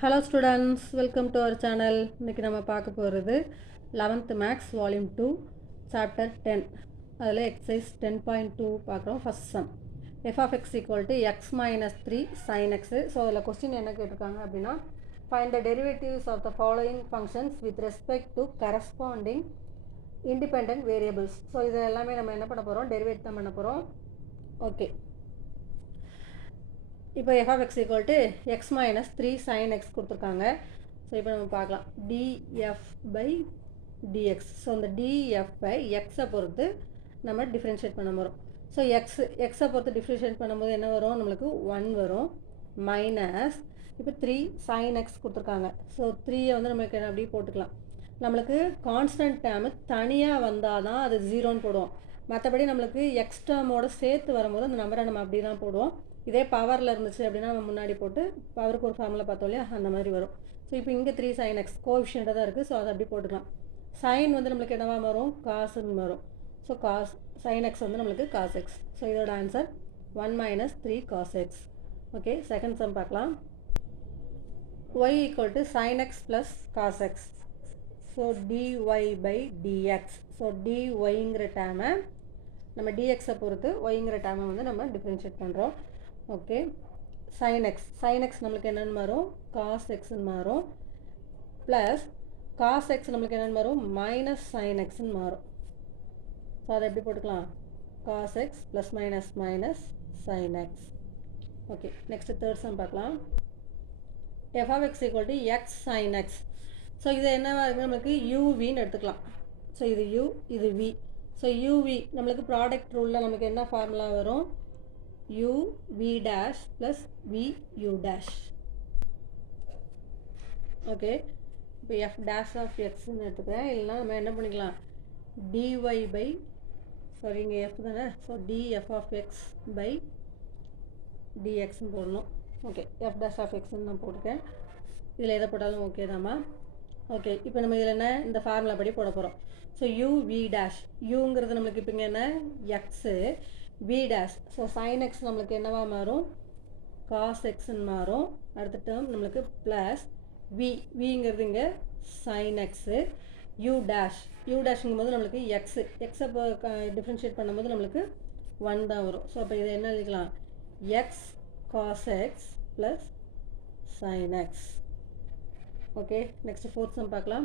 Hello students, welcome to our channel. இன்னைக்கு நம்ம பார்க்க போகிறது 11th Maths Volume 2 Chapter 10. அதில் exercise 10.2 பார்க்குறோம். First sum f of x equal to x minus 3 sin x. So அதில் question என்ன கேட்டிருக்காங்க அப்படின்னா find the derivatives of the following functions with respect to corresponding independent variables. So இது எல்லாமே நம்ம என்ன பண்ண போகிறோம், டெரிவேட் தான் பண்ண போகிறோம். ஓகே, இப்போ f of x equal to x minus 3 sin x கொடுத்துருக்காங்க. ஸோ இப்போ நம்ம பார்க்கலாம் df by dx. ஸோ அந்த df-ஐ x-ஐ பொறுத்து நம்ம டிஃப்ரென்ஷியேட் பண்ண போகிறோம். ஸோ x-ஐ பொறுத்து டிஃப்ரென்ஷியேட் பண்ணும்போது என்ன வரும், நம்மளுக்கு 1 வரும் மைனஸ் இப்போ 3 sin x கொடுத்துருக்காங்க. ஸோ 3-ஐ வந்து நம்மளுக்கு என்ன அப்படி போட்டுக்கலாம். நம்மளுக்கு கான்ஸ்டன்ட் டேர்மு தனியாக வந்தால் தான் அது 0ன்னு போடுவோம். மற்றபடி நம்மளுக்கு எக்ஸ் டேர்மோடு சேர்த்து வரும்போது அந்த நம்பரை நம்ம அப்படி தான் போடுவோம். இதே பவரில் இருந்துச்சு அப்படின்னா நம்ம முன்னாடி போட்டு பவருக்கு ஒரு ஃபார்முலா பார்த்தோம் இல்லையா, அந்த மாதிரி வரும். ஸோ இப்போ இங்கே 3 sin x கோஎஃபிஷியண்ட்டாக தான் இருக்குது. ஸோ அதை அப்படி போட்டுக்கலாம். சைன் வந்து நம்மளுக்கு என்னவா வரும், காசுன்னு வரும். ஸோ காஸ் sin x வந்து நம்மளுக்கு காஸ் எக்ஸ். ஸோ இதோட answer 1 minus 3 cos x. Okay, second sum பார்க்கலாம். y equal to sin x plus cos x. So dy by dx. So dyங்கிற டேமை நம்ம dx-ஐ பொறுத்து yங்கிற டேமை வந்து நம்ம டிஃப்ரென்ஷியேட் பண்ணுறோம். ஓகே, sin x நம்மளுக்கு என்னென்னு மாறும், cos xன்னு மாறும். ப்ளஸ் cos x நம்மளுக்கு என்னென்னு மாறும், மைனஸ் sin xன்னு மாறும். ஸோ அதை எப்படி போட்டுக்கலாம், cos x plus minus minus sin x. Okay, next third sum பார்க்கலாம். f of x equal to x sin x. So இது என்னவா இருக்குது, நம்மளுக்கு uவின்னு எடுத்துக்கலாம். ஸோ இது u, இது v. ஸோ uv நம்மளுக்கு ப்ராடக்ட் ரூலில் நமக்கு என்ன ஃபார்முலா வரும், u v dash plus v u dash. Okay, இப்போ f dash of xன்னு எடுத்துக்கிறேன். இல்லைனா நம்ம என்ன பண்ணிக்கலாம், dy by சாரி இங்கே f தானே, so df of x by dxன்னு போடணும். ஓகே, f dash of xன்னு நான் போட்டுக்கேன். இதில் எதை போட்டாலும் ஓகே தாம்மா. ஓகே, இப்போ நம்ம இதில் என்ன, இந்த ஃபார்முலா படி போட போகிறோம். ஸோ u v dash, uங்கிறது நம்மளுக்கு இப்போ இங்கே என்ன x, v dash. So sin x நம்மளுக்கு என்னவா மாறும், cos xன்னு மாறும். அடுத்த டேர்ம் நம்மளுக்கு ப்ளஸ் vங்கிறது இங்கே sin x, u dashங்கும் போது நம்மளுக்கு எக்ஸு, எக்ஸை டிஃப்ரென்ஷியேட் பண்ணும்போது நம்மளுக்கு 1 தான் வரும். ஸோ அப்போ இதை என்ன எழுதிக்கலாம், x cos x plus sin x. Okay, next fourth some பார்க்கலாம்.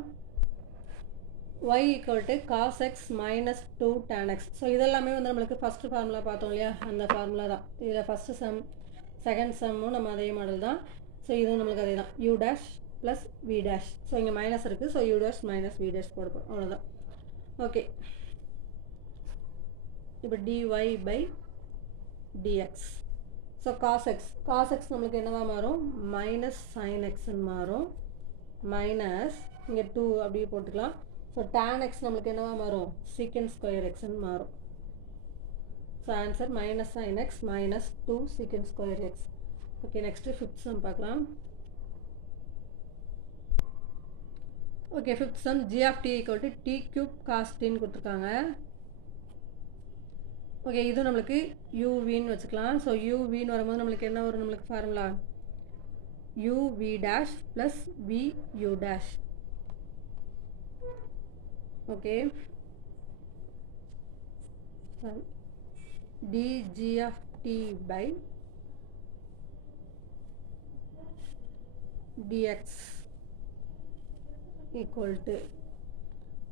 y equal to cos x minus 2 tan x. So இதெல்லாமே வந்து நம்மளுக்கு ஃபஸ்ட்டு ஃபார்முலா பார்த்தோம் இல்லையா, அந்த ஃபார்முலா தான். இதில் ஃபஸ்ட்டு சம் செகண்ட் சம்மும் நம்ம அதே மாடல் தான். ஸோ இதுவும் நம்மளுக்கு அதே தான், u dash plus v dash. So இங்கே மைனஸ் இருக்குது, so u dash minus v dash போடுப்போம், அவ்வளோதான். ஓகே, இப்போ dy by dx. So cos x நம்மளுக்கு என்னவா மாறும், மைனஸ் sin xன்னு மாறும். மைனஸ் இங்கே 2 அப்படியே போட்டுக்கலாம். ஸோ tan x நம்மளுக்கு என்னவா மாறும், secant square xன்னு மாறும். So answer minus sin x minus 2 secant square x. Okay, next fifth sum பார்க்கலாம். Okay, fifth sum g of t equal to t cube cos tன்னு கொடுத்துருக்காங்க. ஓகே, இதுவும் நம்மளுக்கு uவின்னு வச்சுக்கலாம். ஸோ uவின்னு வரும்போது நம்மளுக்கு என்ன வரும், நம்மளுக்கு formula u v dash plus v u dash. Okay, dg of t by dx equal to.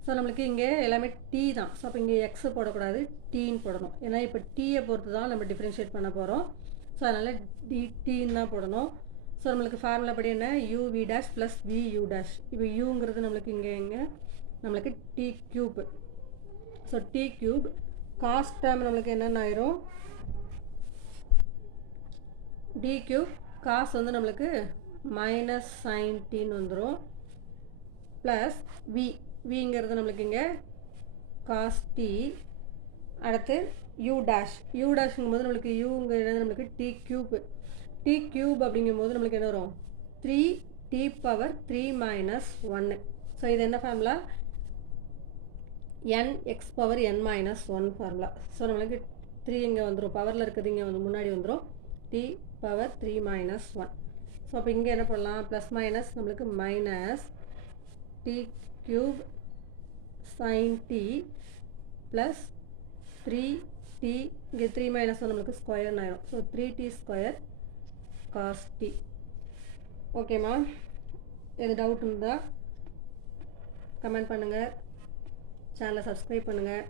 So நம்மளுக்கு இங்கே எல்லாமே t தான். ஸோ அப்போ இங்கே x போடக்கூடாது, tன்னு போடணும். ஏன்னா இப்போ t-யை பொறுத்து தான் நம்ம டிஃப்ரென்ஷியேட் பண்ண போகிறோம். ஸோ அதனால் tன்னு தான் போடணும். ஸோ நம்மளுக்கு ஃபார்முலா படி என்ன, u v dash plus v u dash. இப்போ uங்கிறது நம்மளுக்கு இங்கே நம்மளுக்கு t cube. So t cube cos term நம்மளுக்கு என்னென்ன ஆயிரும், d cube காஸ் வந்து நம்மளுக்கு மைனஸ் sin tன்னு வந்துடும். ப்ளஸ் vங்கிறது நம்மளுக்கு இங்கே காஸ் t. அடுத்து u dashங்கும் போது நம்மளுக்கு uங்கிறது நம்மளுக்கு t cube அப்படிங்கும்போது நம்மளுக்கு என்ன வரும், 3t power 3 minus 1. ஸோ இது என்ன formula, n x power n minus 1 formula. So நம்மளுக்கு 3 இங்கே வந்துடும், பவரில் இருக்கிறது இங்கே வந்து முன்னாடி வந்துடும், t power 3 minus 1. ஸோ அப்போ இங்கே என்ன பண்ணலாம், ப்ளஸ் மைனஸ் நம்மளுக்கு minus t cube sine t plus 3t, இங்கே 3 மைனஸ் நம்மளுக்கு ஸ்கொயர்னு ஆயிடும். So 3t square cos t. ஓகேம்மா, எது டவுட் இருந்தால் கமெண்ட் பண்ணுங்கள், சேனலை சப்ஸ்கிரைப் பண்ணுங்கள்.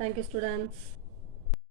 Thank you students.